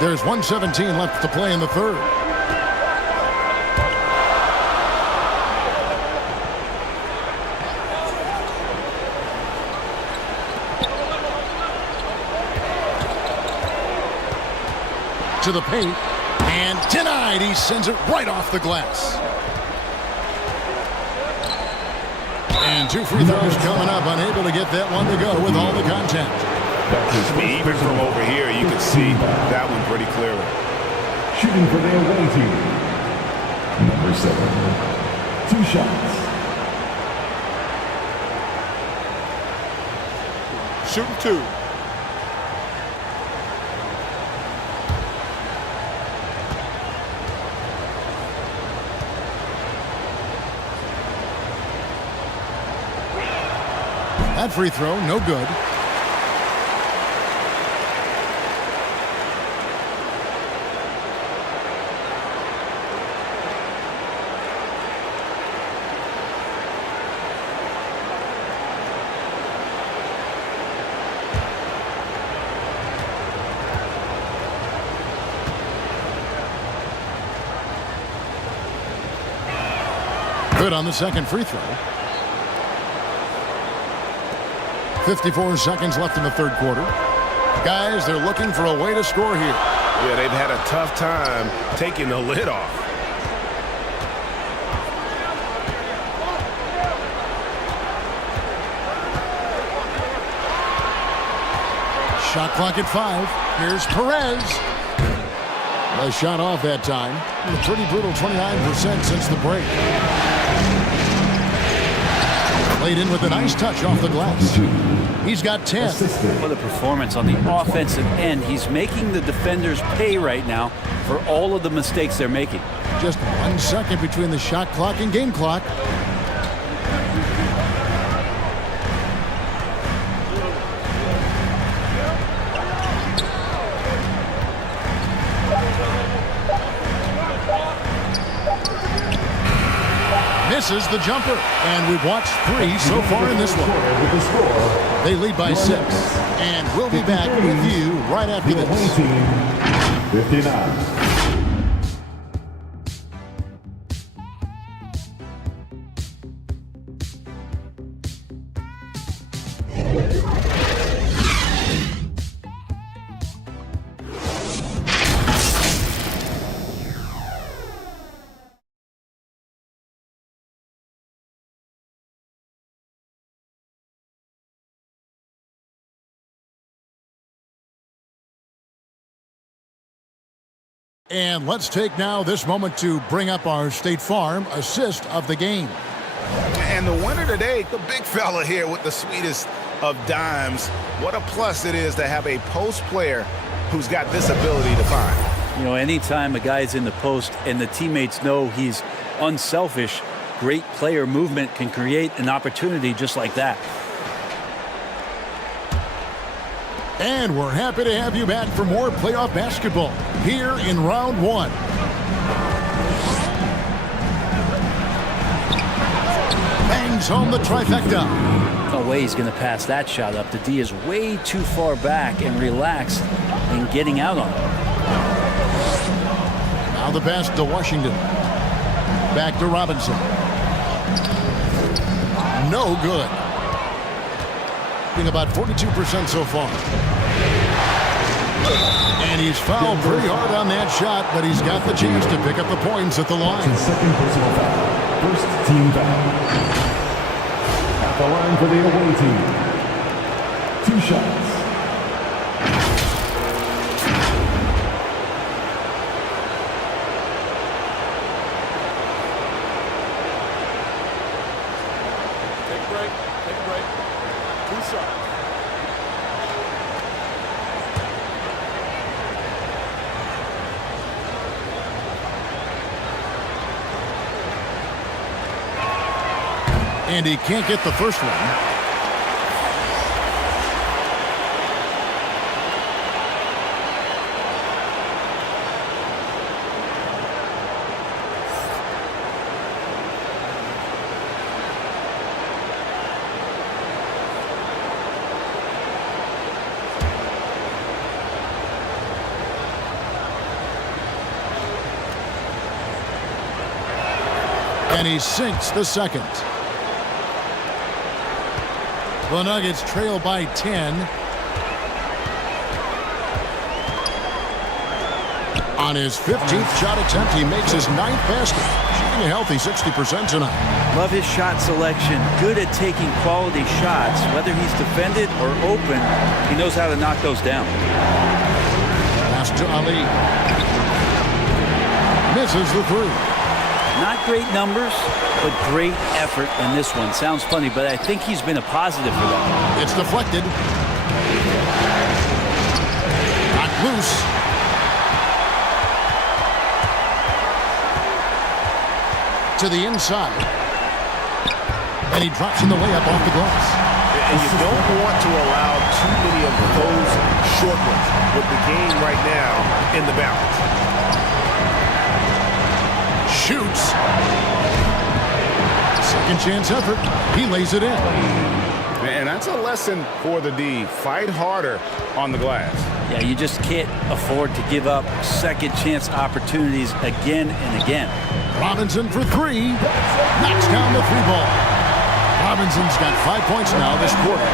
There's 1:17 left to play in the third. To the paint, and denied. He sends it right off the glass. And 2 free throws coming up, unable to get that one to go with all the contact. Even from over here, you can see that one pretty clearly. Shooting for their away team. Number 7. 2 shots. Shooting 2. That free throw, no good. Good on the second free throw. 54 seconds left in the third quarter. Guys, they're looking for a way to score here. Yeah, they've had a tough time taking the lid off. Shot clock at 5. Here's Perez. The shot off that time. A pretty brutal 29% since the break. Played in with a nice touch off the glass. He's got 10. What a performance on the offensive end. He's making the defenders pay right now for all of the mistakes they're making. Just 1 second between the shot clock and game clock. Misses the jumper, and we've watched 3 so far in this one. They lead by 6, and we'll be back with you right after this. 59. And let's take now this moment to bring up our State Farm assist of the game. And the winner today, the big fella here with the sweetest of dimes. What a plus it is to have a post player who's got this ability to find. You know, anytime a guy's in the post and the teammates know he's unselfish, great player movement can create an opportunity just like that. And we're happy to have you back for more playoff basketball here in round 1. Banged brings home the trifecta. No way he's going to pass that shot up. The D is way too far back and relaxed in getting out on it. Now the pass to Washington. Back to Robinson. No good. Being about 42% so far. And he's fouled pretty hard on that shot, but he's got the chance to pick up the points at the line. Second personal foul. First team foul. At the line for the away team. 2 shots. Take a break. Take a break. 2 shots. And he can't get the first one. And he sinks the second. The Nuggets trail by 10. On his 15th shot attempt, he makes his 9th basket. Shooting a healthy 60% tonight. Love his shot selection. Good at taking quality shots. Whether he's defended or open, he knows how to knock those down. Pass to Ali. Misses the 3. Not great numbers, but great effort in this one. Sounds funny, but I think he's been a positive for that. It's deflected. Not loose. To the inside. And he drops in the layup off the glass. And you don't want to allow too many of those short ones with the game right now in the balance. Shoots. Second chance effort. He lays it in. And that's a lesson for the D. Fight harder on the glass. Yeah, you just can't afford to give up second chance opportunities again and again. Robinson for 3. Knocks down the 3-ball. Robinson's got 5 points now this quarter.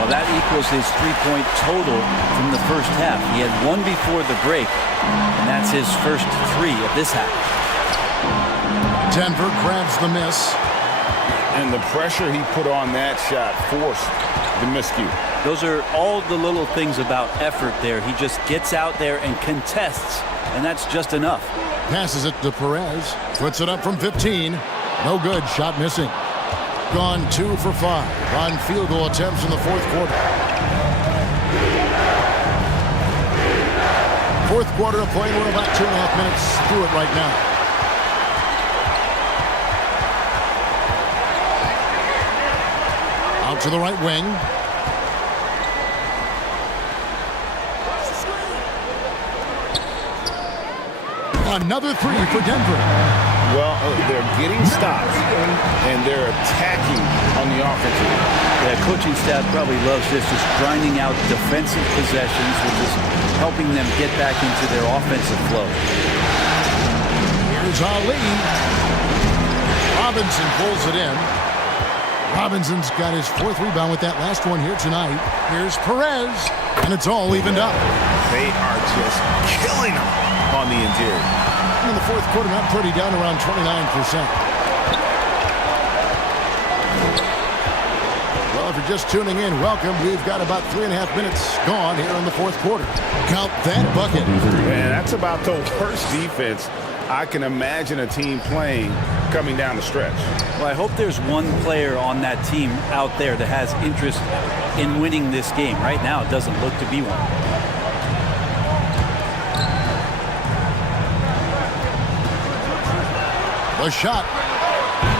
Well, that equals his 3-point total from the first half. He had 1 before the break, and that's his first 3 of this half. Denver grabs the miss. And the pressure he put on that shot forced the miscue. Those are all the little things about effort there. He just gets out there and contests, and that's just enough. Passes it to Perez. Puts it up from 15. No good. Shot missing. Gone 2 for 5 on field goal attempts in the fourth quarter. Fourth quarter of play. We're about 2.5 minutes through it right now. Out to the right wing. Another 3 for Denver. Well, they're getting stops, and they're attacking on the offensive. Yeah, coaching staff probably loves this, just grinding out defensive possessions, which is helping them get back into their offensive flow. Here's Ali. Robinson pulls it in. Robinson's got his 4th rebound with that last one here tonight. Here's Perez, and it's all evened up. They are just killing them on the interior. In the fourth quarter, not pretty, down around 29%. Well, if you're just tuning in, welcome. We've got about 3.5 minutes gone here in the fourth quarter. Count that bucket. Man, that's about the worst defense I can imagine a team playing coming down the stretch. Well, I hope there's one player on that team out there that has interest in winning this game. Right now, it doesn't look to be one. The shot.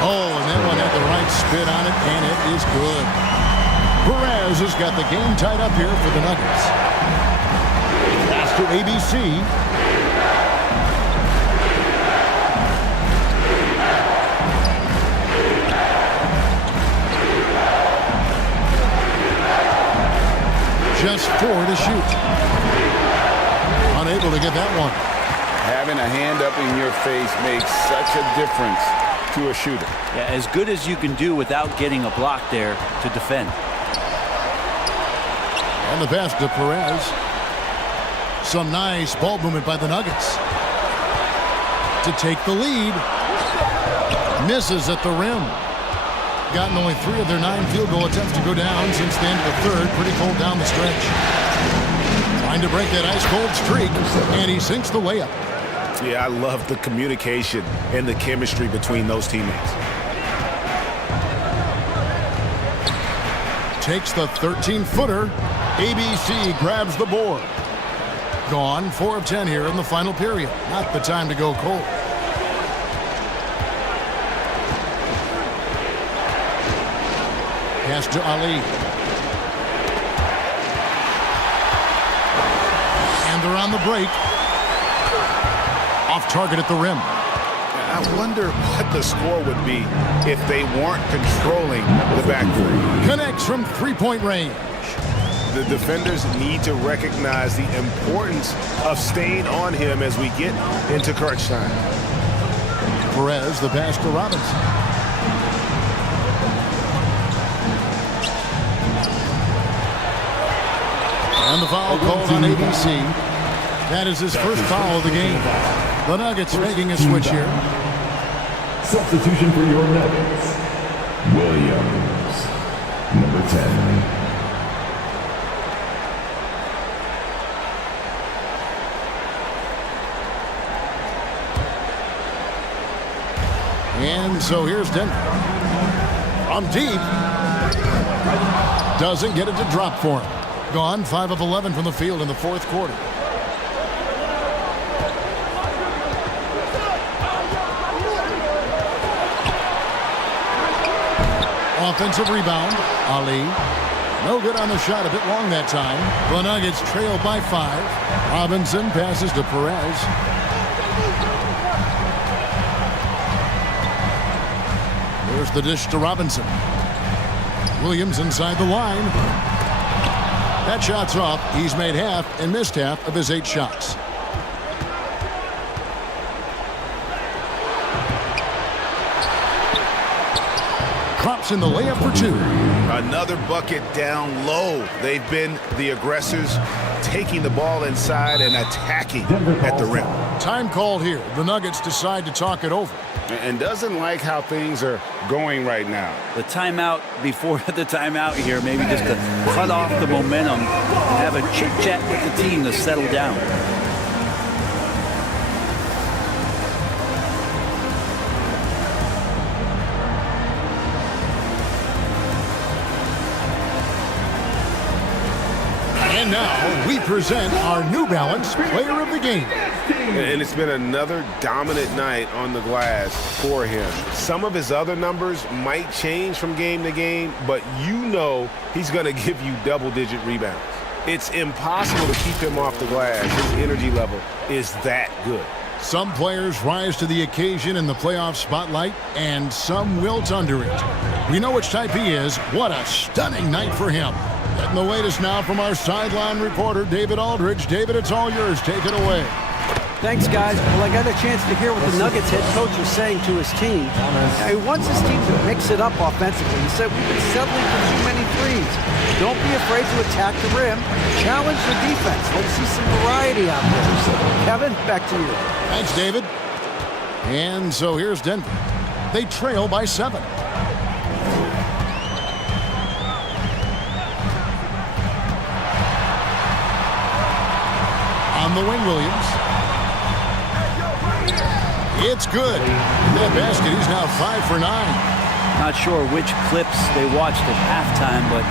Oh, and that one had the right spin on it, and it is good. Perez has got the game tied up here for the Nuggets. Pass to ABC. Just 4 to shoot. Unable to get that one. Having a hand up in your face makes such a difference to a shooter. Yeah, as good as you can do without getting a block there to defend. And the pass to Perez. Some nice ball movement by the Nuggets to take the lead. Misses at the rim. Gotten only 3 of their 9 field goal attempts to go down since the end of the third. Pretty cold down the stretch. Trying to break that ice cold streak, and he sinks the layup. Yeah, I love the communication and the chemistry between those teammates. Takes the 13-footer. ABC grabs the board. Gone 4 of 10 here in the final period. Not the time to go cold. Pass to Ali. And they're on the break. Off target at the rim. I wonder what the score would be if they weren't controlling the backcourt. Connects from 3-point range. The defenders need to recognize the importance of staying on him as we get into crunch time. Perez, the pass to Robinson. And the foul called on ABC. That is his first foul of the game. The Nuggets making a switch here. Substitution for your Nuggets. Williams, number 10. And so here's Denver. From deep. Doesn't get it to drop for him. Gone 5 of 11 from the field in the fourth quarter. Offensive rebound. Ali. No good on the shot. A bit long that time. The Nuggets trail by 5. Robinson passes to Perez. There's the dish to Robinson. Williams inside the line. That shot's off. He's made half and missed half of his 8 shots. Drops in the layup for 2. Another bucket down low. They've been the aggressors, taking the ball inside and attacking at the rim. Time called here. The Nuggets decide to talk it over. And doesn't like how things are going right now. The timeout before the timeout here, maybe just to cut off the momentum and have a chit-chat with the team to settle down. And now we present our New Balance Player of the Game. And it's been another dominant night on the glass for him. Some of his other numbers might change from game to game, but you know he's going to give you double-digit rebounds. It's impossible to keep him off the glass. His energy level is that good. Some players rise to the occasion in the playoff spotlight, and some wilt under it. We know which type he is. What a stunning night for him. Getting the latest now from our sideline reporter, David Aldridge. David, it's all yours. Take it away. Thanks, guys. Well, I got a chance to hear what the Nuggets head coach was saying to his team. He wants his team to mix it up offensively. He said, we've been settling for too many threes. Don't be afraid to attack the rim. Challenge the defense. Let's see some variety out there. Kevin, back to you. Thanks, David. And so here's Denver. They trail by 7. On the wing, Williams. It's good. In that basket, he's now 5 for 9. Not sure which clips they watched at halftime, but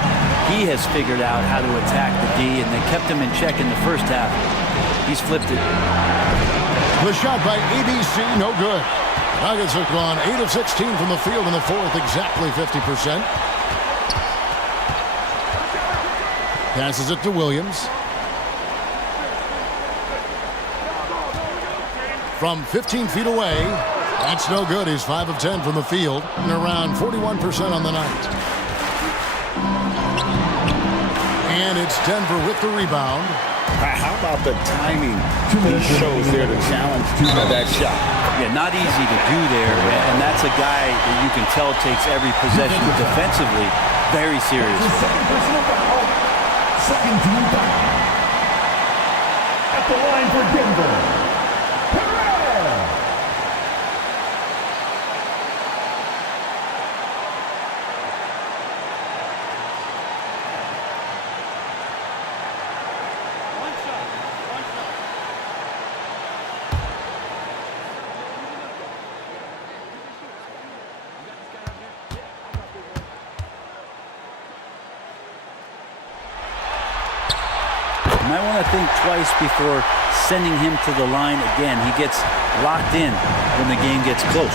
he has figured out how to attack the D, and they kept him in check in the first half. He's flipped it. The shot by ABC, no good. Nuggets have gone 8 of 16 from the field in the fourth, exactly 50%. Passes it to Williams. From 15 feet away, that's no good. He's 5 of 10 from the field and around 41% on the night. And it's Denver with the rebound. How about the timing he shows there to challenge that shot? Yeah, not easy to do there, and that's a guy that you can tell takes every possession defensively very seriously. Second team foul. At the line for Denver. You might want to think twice before sending him to the line again. He gets locked in when the game gets close.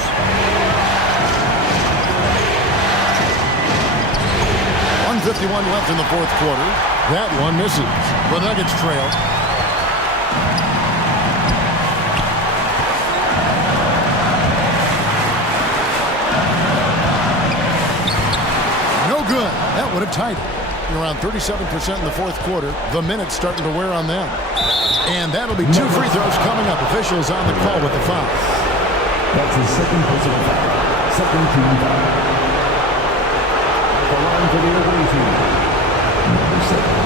1:51 left in the fourth quarter. That one misses. The Nuggets trail. No good. That would have tied it. Around 37% in the fourth quarter. The minutes starting to wear on them. And that'll be 2 free throws coming up. Officials on the call with the foul. That's his second personal foul. Second team foul. At the line for the away team. Number 7.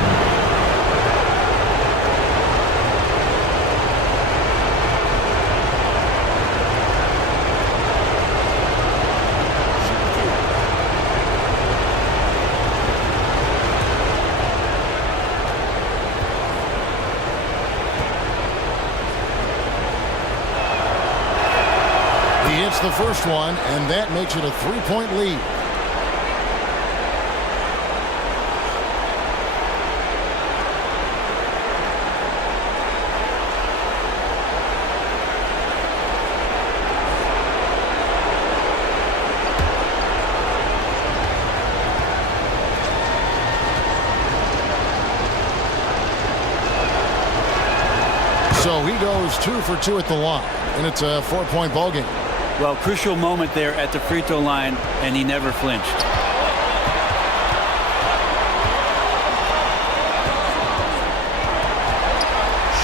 It's the first one, and that makes it a 3-point lead. So he goes 2 for 2 at the line, and it's a 4-point ball game. Well, crucial moment there at the free throw line, and he never flinched.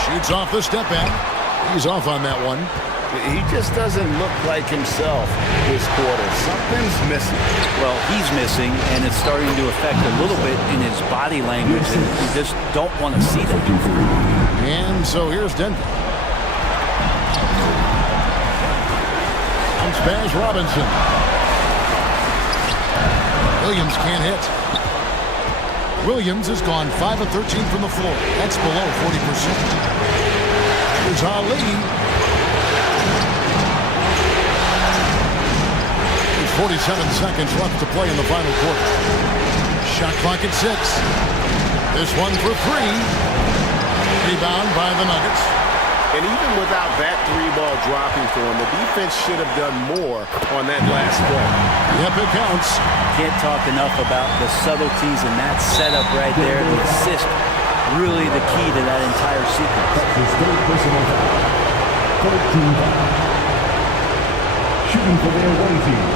Shoots off the step back. He's off on that one. He just doesn't look like himself this quarter. Something's missing. Well, he's missing, and it's starting to affect a little bit in his body language, and you just don't want to see that. And so here's Denver. Spaz Robinson. Williams can't hit. Williams has gone 5 of 13 from the floor. That's below 40%. Here's Ali. There's 47 seconds left to play in the final quarter. Shot clock at 6. This one for 3. Rebound by the Nuggets. And even without that 3-ball dropping for him, the defense should have done more on that last play. Yep, it counts. Can't talk enough about the subtleties in that setup right there. The assist, really the key to that entire sequence. That's his third personal foul. Third team foul. Shooting for the away team.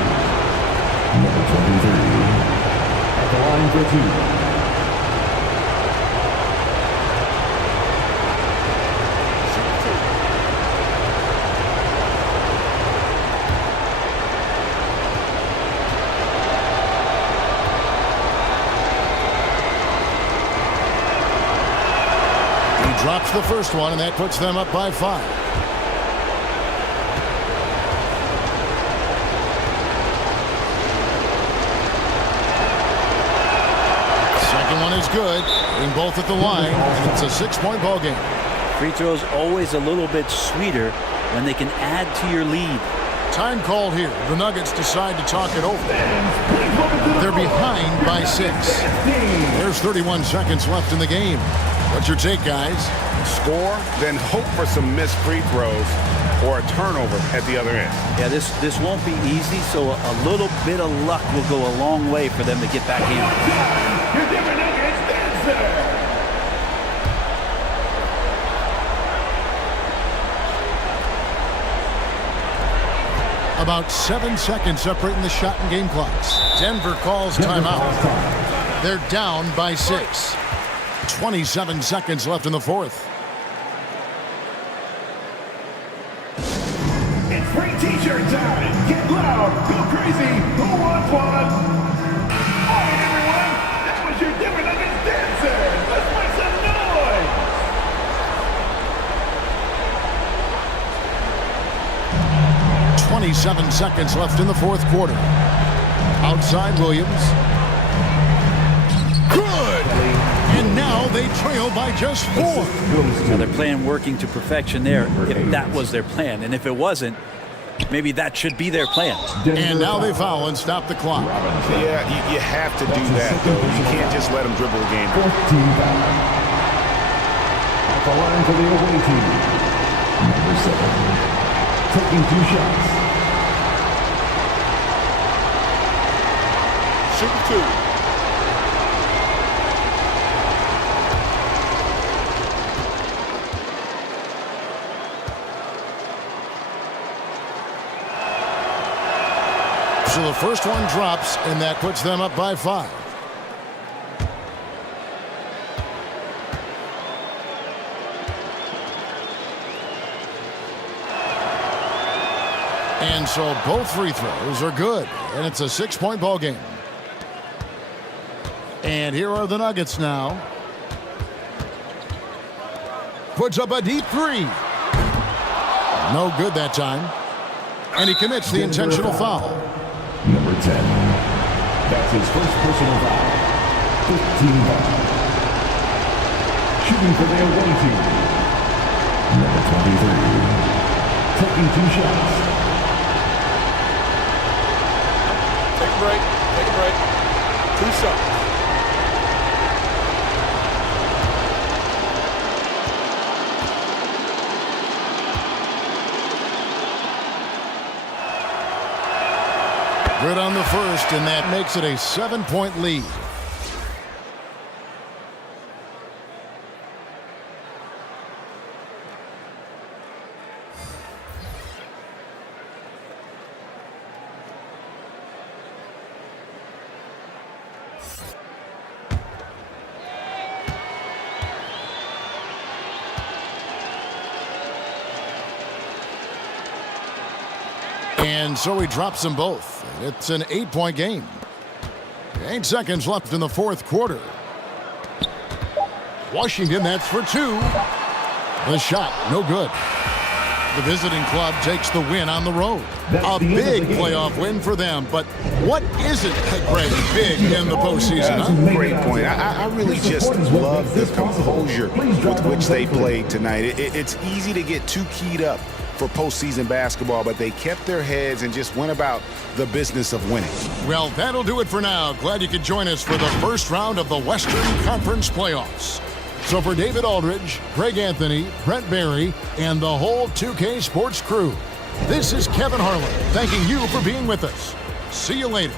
Number 23. At the line for 2. Drops the first one, and that puts them up by 5. Second one is good. Being both at the line, and it's a 6-point ball game. Free throws always a little bit sweeter when they can add to your lead. Time called here. The Nuggets decide to talk it over. They're behind by 6. There's 31 seconds left in the game. What's your take, guys? Score, then hope for some missed free throws or a turnover at the other end. Yeah, this won't be easy, so a little bit of luck will go a long way for them to get back in. Your Denver Nuggets dancer. About 7 seconds separating the shot and game clocks. Denver calls timeout. They're down by 6. 27 seconds left in the fourth. It's free t-shirt time. Get loud, go crazy. Who wants one? All right, everyone. That was your Denver Nuggets dancers. Let's make some noise. 27 seconds left in the fourth quarter. Outside Williams. Good! And now they trail by just 4. Now they're playing working to perfection there, if that was their plan. And if it wasn't, maybe that should be their plan. And now they foul and stop the clock. Yeah, you have to do that, though. You can't just let them dribble the game. 14 foul. At the line for the away team. Number 7. Taking 2 shots. Shooting 2. So the first one drops, and that puts them up by 5. And so both free throws are good, and it's a 6-point ball game. And here are the Nuggets now. Puts up a deep 3. No good that time. And he commits the intentional foul. Number 10. That's his first personal foul. 15 foul. Shooting for the away team. Number 23. Taking 2 shots. Take a break. Take a break. 2 shots. Good on the first, and that makes it a 7-point lead. And so he drops them both. It's an 8-point game. 8 seconds left in the fourth quarter. Washington, that's for 2. The shot, no good. The visiting club takes the win on the road. A big playoff win for them, but what isn't, Greg, big in the postseason? Huh? Great point. I really just love the composure with which they played tonight. It's easy to get too keyed up for postseason basketball, but they kept their heads and just went about the business of winning. Well, that'll do it for now. Glad you could join us for the first round of the Western Conference Playoffs. So for David Aldridge, Greg Anthony, Brent Barry, and the whole 2K Sports crew, this is Kevin Harlan thanking you for being with us. See you later.